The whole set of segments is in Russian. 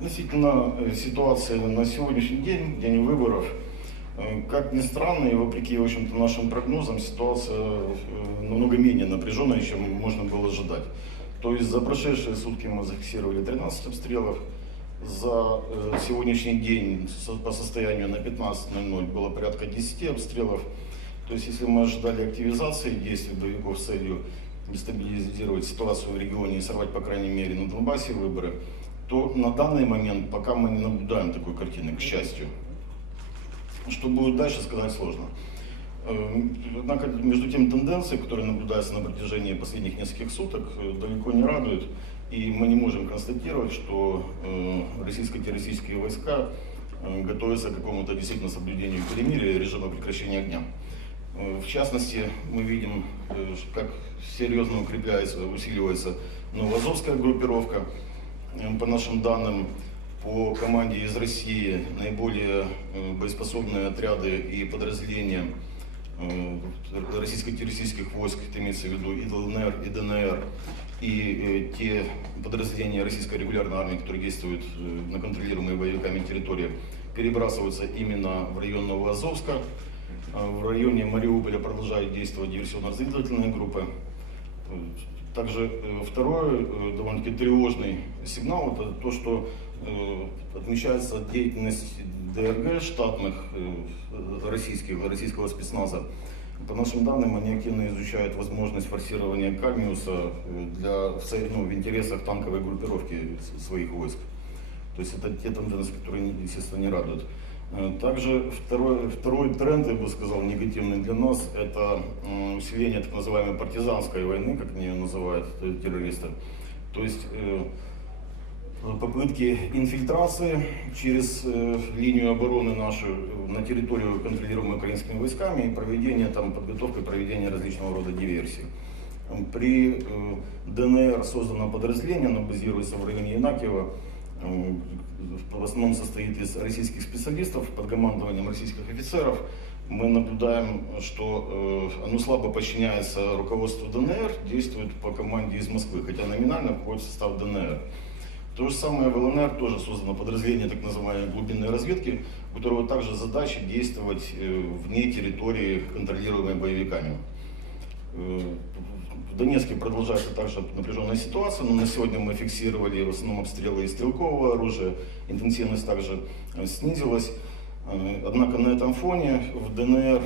Относительно э, ситуации на сегодняшний день, день выборов, э, как ни странно, и вопреки, в общем-то, нашим прогнозам, ситуация э, намного менее напряженная, чем можно было ожидать. То есть за прошедшие сутки мы зафиксировали 13 обстрелов, за сегодняшний день по состоянию на 15.00 было порядка 10 обстрелов. То есть если мы ожидали активизации действий боевиков с целью дестабилизировать ситуацию в регионе и сорвать, по крайней мере, на Донбассе выборы, то на данный момент пока мы не наблюдаем такой картины, к счастью. Что будет дальше, сказать сложно. Э, Однако, между тем, тенденции, которые наблюдаются на протяжении последних нескольких суток, э, далеко не радуют. И мы не можем констатировать, что э, российско-террористические войска э, готовятся к какому-то действительно соблюдению перемирия режима прекращения огня. В частности, мы видим, как серьезно укрепляется, усиливается новоазовская группировка. По нашим данным, по команде из России наиболее э, боеспособные отряды и подразделения э, российско-террористических войск, это имеется в виду и ЛНР, и ДНР, и э, те подразделения российской регулярной армии, которые действуют на контролируемой боевиками территории, перебрасываются именно в район Новоазовска. В районе Мариуполя продолжают действовать диверсионно-разведывательные группы. Также э, второй э, довольно-таки тревожный сигнал это то, что э, отмечается деятельность ДРГ штатных российских, российского спецназа. По нашим данным, они активно изучают возможность форсирования Кальмиуса для, в, ну, в интересах танковой группировки своих войск. То есть это те тенденции, которые, естественно, не радуют. Э, Также второй, второй тренд, я бы сказал, негативный для нас, это м, усиление так называемой партизанской войны, как они ее называют э, террористы. То есть э, попытки инфильтрации через э, линию обороны нашу э, на территорию, контролируемую украинскими войсками, и проведение там подготовка и проведение различного рода диверсий. При э, ДНР создано подразделение, оно базируется в районе Янакиева, М, в основном состоит из российских специалистов под командованием российских офицеров. Мы наблюдаем, что э, оно слабо подчиняется руководству ДНР, действует по команде из Москвы, хотя номинально входит в состав ДНР. То же самое в ЛНР тоже создано подразделение так называемой глубинной разведки, у которого также задача действовать э, вне территории, контролируемой боевиками. Э, В Донецке продолжается также напряженная ситуация, но на сегодня мы фиксировали в основном обстрелы из стрелкового оружия, интенсивность также э, снизилась. Э, Однако на этом фоне в ДНР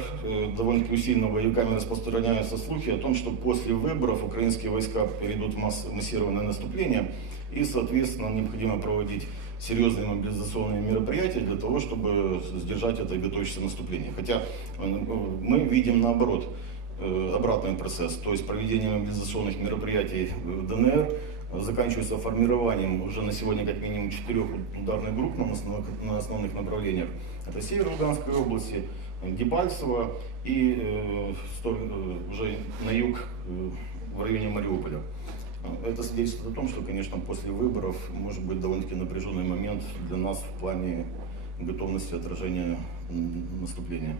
довольно-таки усиленно боевиками распространяются слухи о том, что после выборов украинские войска перейдут в масс- массированное наступление и, соответственно, необходимо проводить серьезные мобилизационные мероприятия для того, чтобы сдержать это готовящееся наступление. Хотя мы видим наоборот обратный процесс, то есть проведение мобилизационных мероприятий в ДНР э, заканчивается формированием уже на сегодня как минимум четырех ударных групп на основных, на основных направлениях. Это север Луганской области, э, Дебальцево и э, сторону, э, уже на юг э, в районе Мариуполя. Э, Это свидетельствует о том, что, конечно, после выборов может быть довольно-таки напряженный момент для нас в плане готовности отражения наступления.